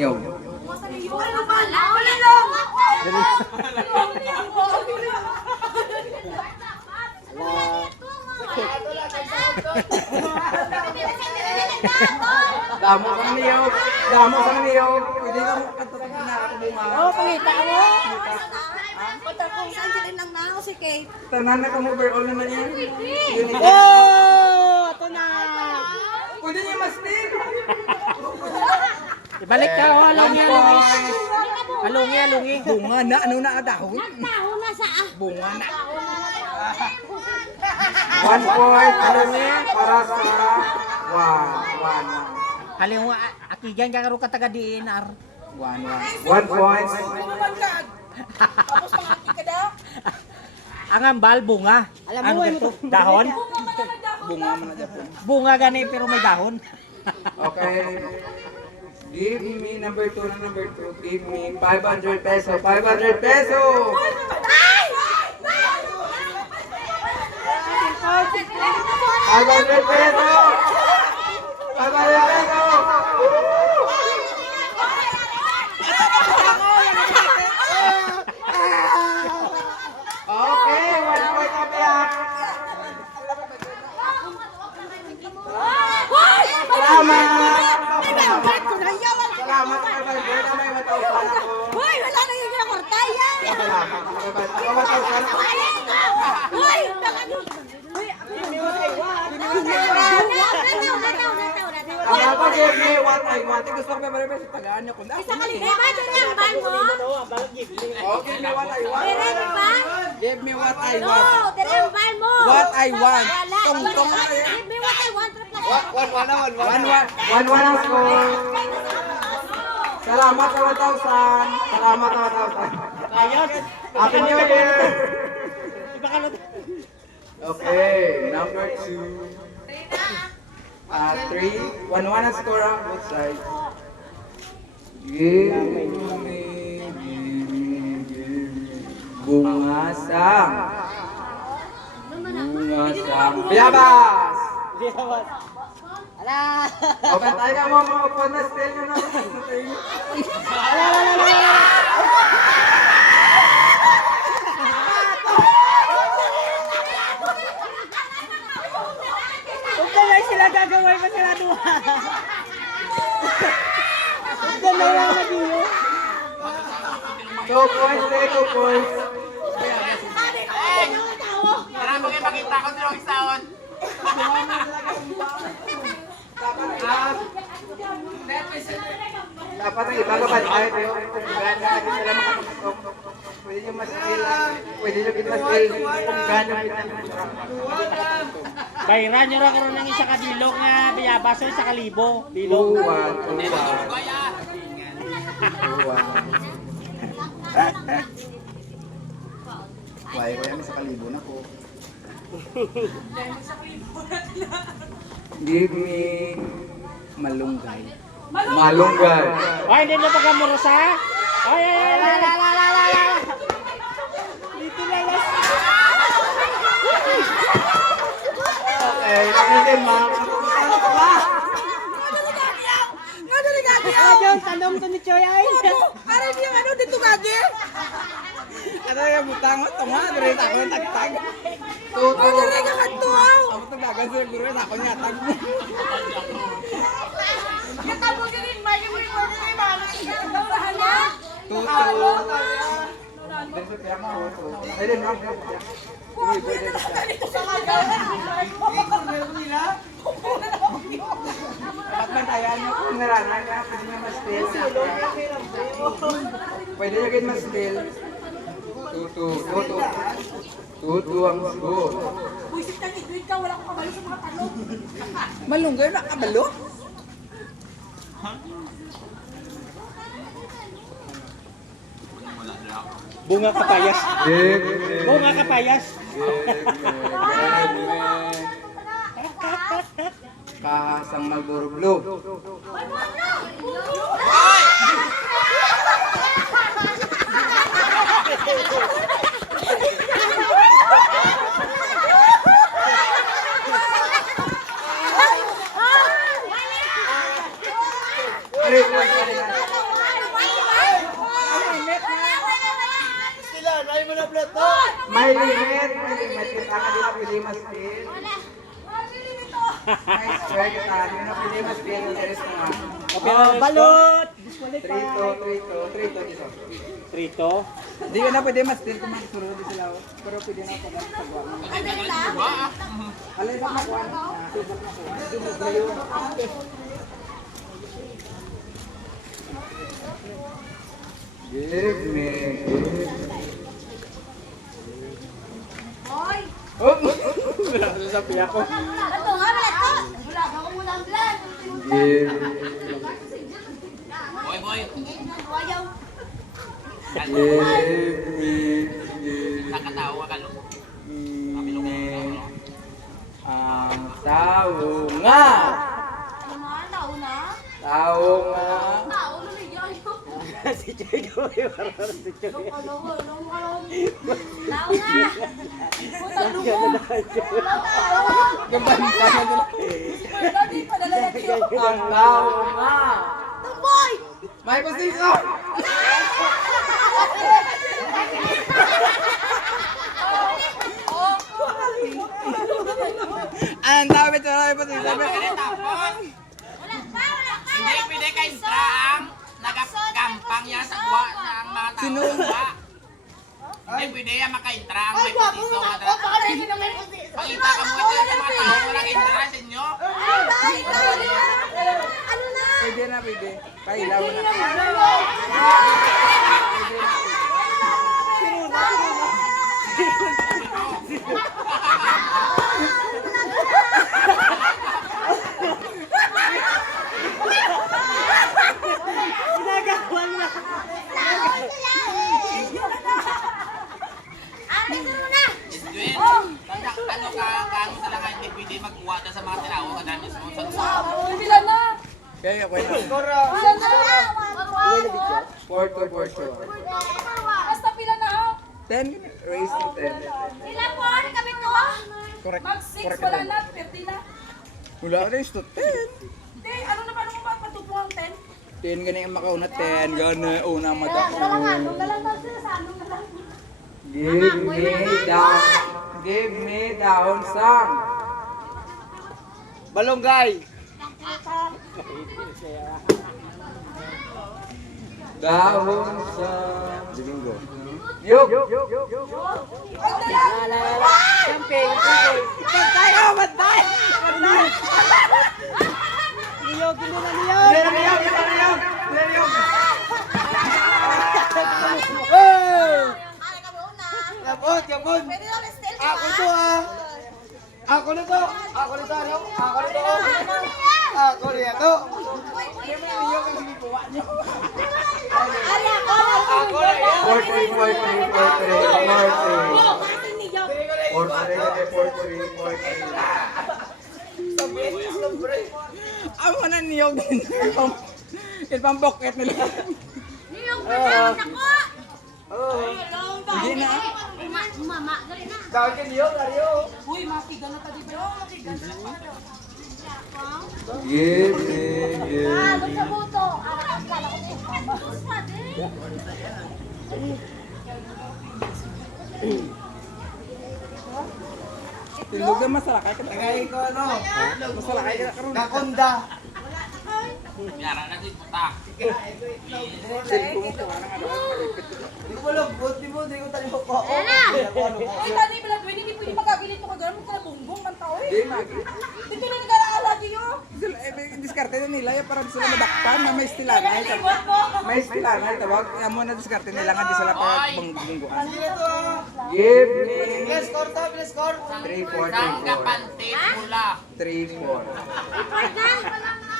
Yo. Damo sang niyo. Damo sang niyo. Pwede ka mo katutugin na ako bunga. Oh, pangita mo. Pata kung saan sila lang na ako si Kate. Tanan na kang overall naman yan. Oh, ito na. Pwede niya mas tip. Ibalik ka, oh, alungi. Alungi. Bunga na. Ano na dahon? Nagtaho na sa Bunga na. 1 point. Alungi para sa 1. Haling akigan ka karo kataga DNR. 1 point. Tapos pangati ka daw? Ang ambal bunga. Alam mo ito dahon? Bunga mo na dyan. Bunga gani pero may dahon. Okay. Give me number 2 na number 2. Give me 500 peso. 500 peso! 500 peso! 500 peso! Okay, 1 point na biyak. Salamat! Salamat ka ba? Wala may matausan ako. Hoy, wala na yung kwartaya! Salamat. Ako matausan ako. Hoy! Ang ako give me what I want. Gusto ko ba sa tagaan niyo kung Isa ka libre ba? Dere ang ban mo? Oh, give me what I want. Dere ba? Give me what I No, want. dere ang ban mo. What I want. Wala. Tong-tong na yan. Give me what I want. 1-1 ang score. Salamat sa 1,000. Salamat sa 1,000. Ayos. Happy New Year! Iba ka lang. Okay, number 2. 3. 1-1 ang score on both sides. Give me. Bungasang. Biyabas! Ala. Okay, tayo ka mo mga upuan na still nyo na. Kung kailan sila gagawin pa sila duha. Kung dalawa na diyo. 2 points, 2 points. Dapat ang iba kapag tayo kung gano'n natin sila makapagpasok. Pwede nyo mas feel, pwede nyo kita feel kung gano'n kita. Bayran nyo rin karoon ng isa ka dilog nga biyabas o isa ka libo. Dilog. 2-1. Why ko yan sa kalibo na po. Give me malunggay. Malunggay. Ay, hindi na pagkamurusa. Ay. Dito na lang. Okay, nakikin ma'am. Ano ka ba? Ayun, tanong to ni Choy ay. Aray niya ano dito gagi? Ano yung butang mo? Tama, dirin ako yung tagtag. Dere ka kanto aw. Ako tagagan sila guru, ako niya tag. Katabo din may mo ni mama. Daurahan na. Tuto. Dito kaya mo. Ayun ma'am. Dito sa magal. Dapat bantayan nyo kung naranay ka, pwede nyo mas-steal. Pwede nyo gawin mas-steal. Tutu ang score. Buisit kang igwin ka, wala ko kabalo sa mga talong. Malunggay na kabalo? Bunga kapayas. Bunga kapayas. Kahasang Marlboro Blue. Wait. May limit. Kita ka din na pwede mas pin. May square kita. Hindi na pwede mas pin. Interes na nga. Balot! 3 to dito. Trito. Hindi ka na pwede mas pin kung magsurod di sila. Pero pwede na pag sagwa. Alay sa makuha na. Subok na yun. Give me. Hoy! Oh! Sabi ako. Ito nga, ito! Wala ka kung walang plan. Give. Ayaw. Nakatao ka kalo. Ang tao nga! Ano nga, nauna? Tao nga! Tao, lumigyan yun. Si Choy ko. Si Choy. Tao nga! Puta, lumo! Tao! Gabanta na nila. Dati padala na tiyo. Ang tao nga! Tumboy! May posisyon! Ang dami ito na may posisyon. Hindi pwede kay Strang nagagampang yan sa gwa ng mga tao. Sino? Hindi pwede yan maka-intra ang Ay, may gwapo pusiso. nga! Baka rin yun ang may pusiso. Pakita ka mo ito sa mga tao walang intra sa inyo. Ay, ikaw na! Ano na? Pwede na, pwede. Pailaw na. Ginagawa na. Edwin, ano ka kung talaga hindi pwede magkuha na sa mga tao sa dami mo sa Bila na! Kaya ako na. Bila na! 4 to. Basta pila na ako. 10, raise to 10. Pila po, kami to. Correct. Mag 6, Correct wala na. na, 30 na. Wala, raise to 10. Hindi, ano na paano mo mapatupo ang 10? 10 gani ang makauna 10. Gana una madako. Anong na lang daw sila sa anong na lang. Give me down song. Balonggay. Down song. Domingo. Yuk. Camping. Bantay na, bantay. Niyog, hindi na niyog. Ay, kami una. Yapon. Pwede na ulit still. Ako to ah. Ako nito. Ako nito. Ako nito. Ari ako. Ako na yun. 43. Amo na niyog din. Ilpang pocket nila. Niyong pala, ako. Hindi na. Mama, gali na. Tawag ka niyog, Dario. Uy, makigan na tayo ba? Makigan na tayo. Give Ano sa buto? Akala ko din. Tindog na masalakay ka. Tagayin ko ano. Masalakay ka karon. Nakonda. Yara na din puta. Cellphone ko ana nga daw. Hindi ko malambot. Di ko tali ko pa. Ayan na. Uy, tani pala, hindi pwede magkagilito ka gano'n, magkalabungbong man tao eh. Di magi. Dito na nag-aalagi yun. Sila diskarte na nila ya para di sila madakpan na may stilanay. May stilanay tawag. Amo na diskarte nila nga di sila para bungguan. Give me Bilis score to, bilis score. 3 Sang 4 kapante pula. 3 4.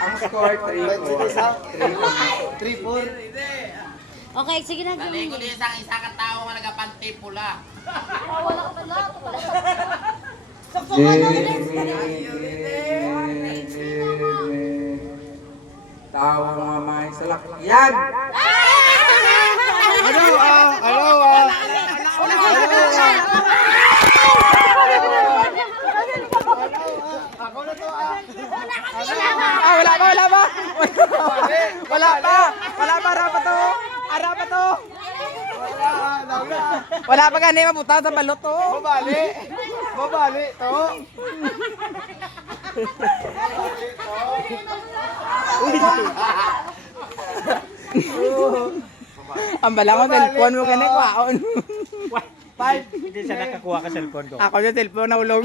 Ang score 3 4. 3 4. Okay, sige na. Dali ko din isang isa ka tao nga nagapante pula. Wala ka pala. Tao nga may salakyan. Ako na to ah. Wala pa. Wala pa. Ara pa to. Wala, daw na. Wala pa ganun mabuta sa balot to. Mabali. Mabali to. Ang bala ko, cellphone mo ganun, kwaon. 5. Hindi siya nakakuha ka cellphone ko. Ako yung cellphone na ulog.